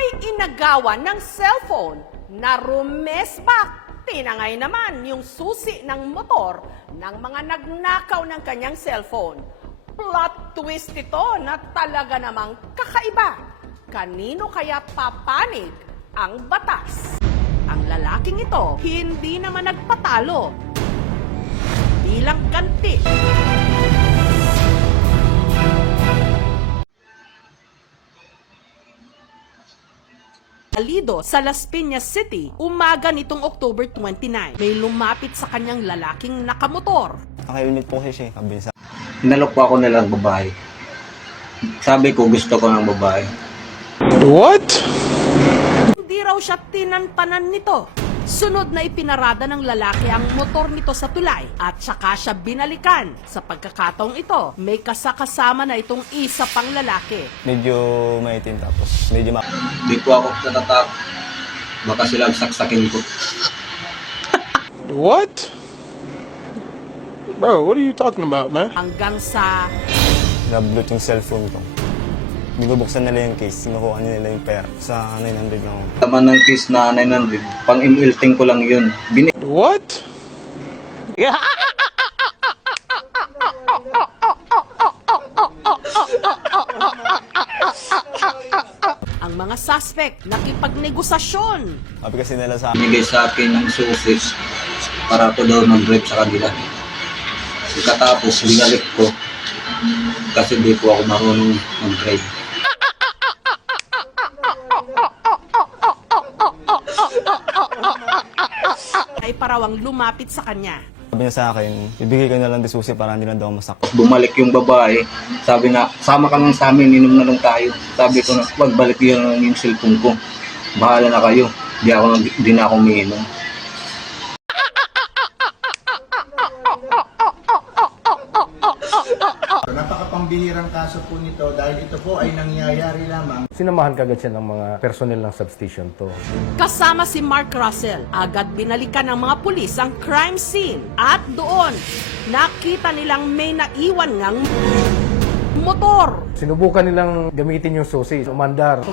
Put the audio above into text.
ay inagawan ng cellphone na rumesbak. Tinangay naman yung susi ng motor ng mga nagnakaw ng kanyang cellphone. Plot twist ito na talaga namang kakaiba. Kanino kaya papanig ang batas? Ang lalaking ito hindi naman nagpatalo. Bilang ganti, Alido sa Las Piñas City, umaga nitong October 29. May lumapit sa kanyang lalaking nakamotor. Nakaunit po kasi siya, kabisa. Hinalok po ako nilang babae. Sabi ko gusto ko ng babae. What? Hindi raw siya tinantanan nito. Sunod na ipinarada ng lalaki ang motor nito sa tulay at saka siya binalikan. Sa pagkakataong ito, may kasakasama na itong isa pang lalaki. Medyo maitim tapos medyo Di po ako natatakot. Baka sila saksakin ko. What? Bro, what are you talking about, man? Hanggang sa nablot yung cellphone ko. Binubuksan nila yung case, kinukuha nila yung pera sa 900 na ako. Laman ng case na 900, pang imilting ko lang yun. What? ang mga suspect nakipagnegosasyon. Sabi kasi nila sa Binigay sa akin ng susis para to daw mag-drive sa kanila. Katapos, binalik ko kasi di po ako marunong mag-drive. Ay parawang lumapit sa kanya. sabi niya sa akin, ibigay ko na lang disusi para hindi na daw masakit. Bumalik yung babae, sabi na, sama ka lang sa amin, inom na lang tayo. Sabi ko na, wag balik yun yung cellphone ko. Bahala na kayo, di na ako umiinom. Napakapambihirang kaso po nito dahil ito po ay nangyayari lamang. Sinamahan kagad siya ng mga personnel ng substation to. Kasama si Mark Russell, agad binalikan ng mga pulis ang crime scene. At doon, nakita nilang may naiwan ngang motor. Sinubukan nilang gamitin yung susi, umandar.